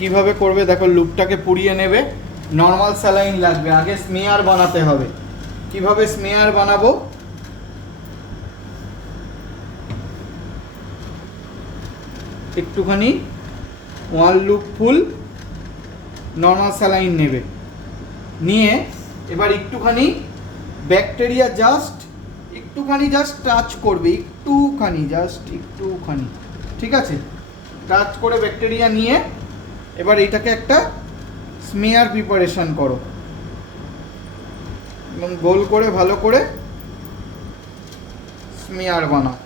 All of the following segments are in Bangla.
কিভাবে করবে দেখো, লুপটাকে পুড়িয়ে নেবে। নর্মাল স্যালাইন লাগবে, আগে স্মেয়ার বানাতে হবে। কিভাবে স্মেয়ার বানাবো, একটুখানি 1 লুপ ফুল নর্মাল স্যালাইন নেবে, নিয়ে এবার একটুখানি ব্যাকটেরিয়া একটুখানি জাস্ট টাচ করবে, একটুখানি, ঠিক আছে? টাচ করে ব্যাকটেরিয়া নিয়ে এবার এটাকে একটা স্মেয়ার প্রিপারেশন করো এবং গোল করে ভালো করে স্মেয়ার বানাও।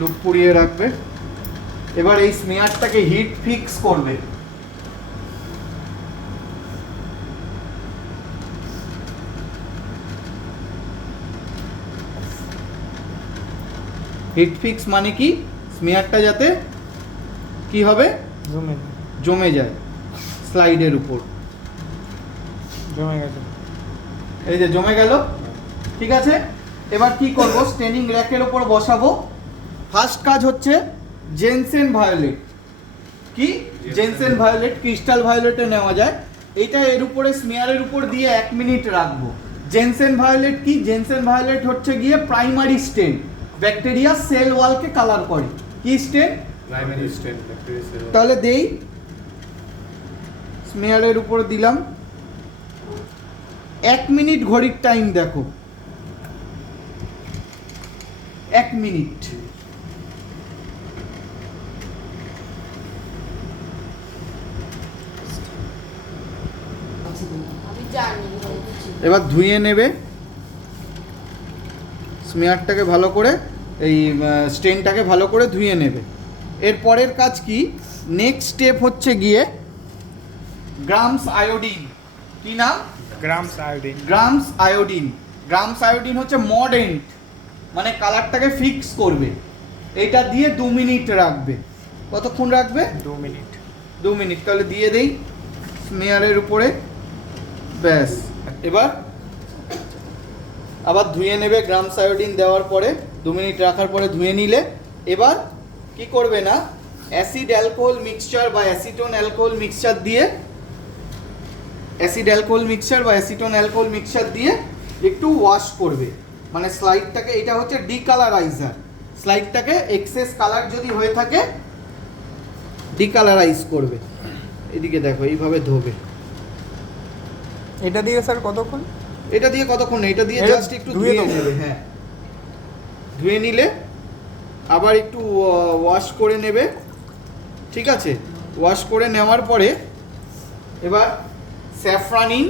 লুপ পুড়িয়ে রাখবে। এবার এই স্মেয়ারটাকে হিট ফিক্স করবে। হিট ফিক্স মানে কি, স্মেয়ারটা যাতে কি হবে, জমে যায় স্লাইডের উপর। জমে গেছে, এই যে জমে গেল, ঠিক আছে? এবার কি করব, স্টেনিং র্যাকের উপর বসাবো। ফার্স্ট কাজ হচ্ছে জেনসেন ভায়োলেট। কি জেনসেন ভায়োলেট, ক্রিস্টাল ভায়োলেটে নেওয়া যায়। এইটা এর উপরে স্মেয়ারের উপর দিয়ে 1 মিনিট রাখবো। জেনসেন ভায়োলেট কি, জেনসেন ভায়োলেট হচ্ছে গিয়ে প্রাইমারি স্টেন, ব্যাকটেরিয়া সেল ওয়ালকে কালার করে। কি স্টেন? প্রাইমারি স্টেন, ব্যাকটেরিয়া সেল। তাহলে দেই, স্মেয়ারের উপর দিলাম। 1 মিনিট ঘড়ির টাইম দেখো, 1 মিনিট। এবার ধুয়ে নেবে স্মেয়ারটাকে ভালো করে, এই স্টেনটাকে ভালো করে ধুয়ে নেবে। এর পরের কাজ কি, নেক্সট স্টেপ হচ্ছে গিয়ে গ্রামস আয়োডিন। কি নাম? Grams iodine. Grams iodine. Grams iodine হচ্ছে মডেন্ট, মানে কালারটাকে ফিক্স করবে। এইটা দিয়ে 2 মিনিট রাখবে। কতক্ষণ রাখবে? 2 মিনিট। 2 মিনিট। তাহলে দিয়ে দেই স্মেয়ারের উপরে, ব্যাস। এবার আবার ধুয়ে নেবে গ্রামস আয়োডিন দেওয়ার পরে, 2 মিনিট রাখার পরে ধুয়ে নিলে। এবার কি করবে না, অ্যাসিড অ্যালকোহল মিক্সচার বা অ্যাসিটোন অ্যালকোহল মিক্সচার দিয়ে, একটু ওয়াশ করবে। মানে স্লাইডটাকে, এটা হচ্ছে ডিকালারাইজার, স্লাইডটাকে এক্সেস কালার যদি হয়ে থাকে ডিকালারাইজ করবে। এদিকে দেখো, এইভাবে ধোবে। এটা দিয়ে স্যার কতক্ষণ? এটা দিয়ে কতক্ষণ, এটা দিয়ে জাস্ট একটু ধুয়ে নেবে। হ্যাঁ, ধুয়ে নিলে আবার একটু ওয়াশ করে নেবে, ঠিক আছে? ওয়াশ করে নেওয়ার পরে এবার স্যাফরানিন,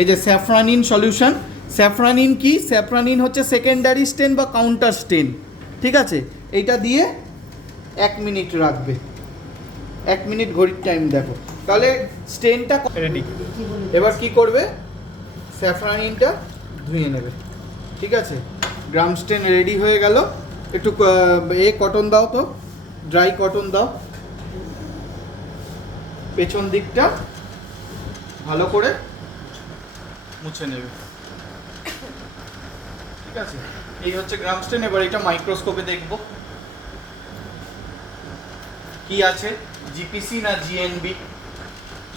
এই যে স্যাফরানিন সলিউশন। স্যাফরানিন কি, স্যাফরানিন হচ্ছে সেকেন্ডারি স্টেন বা কাউন্টার স্টেন, ঠিক আছে? এইটা দিয়ে 1 মিনিট রাখবে। 1 মিনিট ঘড়ির টাইম দেখো, তাহলে স্টেনটা রেডি। এবার কি করবে, স্যাফরানিনটা ধুয়ে নেবে, ঠিক আছে? গ্রাম স্টেন রেডি হয়ে গেল। একটু কটন দাও তো, ড্রাই কটন দাও। পেছন দিকটা ভালো করে মুছে নেবে, ঠিক আছে? এই হচ্ছে গ্রাম স্টেন। এবার এটা মাইক্রোস্কোপে দেখব কি আছে, জিপিসি না জিএনবি।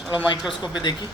চলো মাইক্রোস্কোপে দেখি।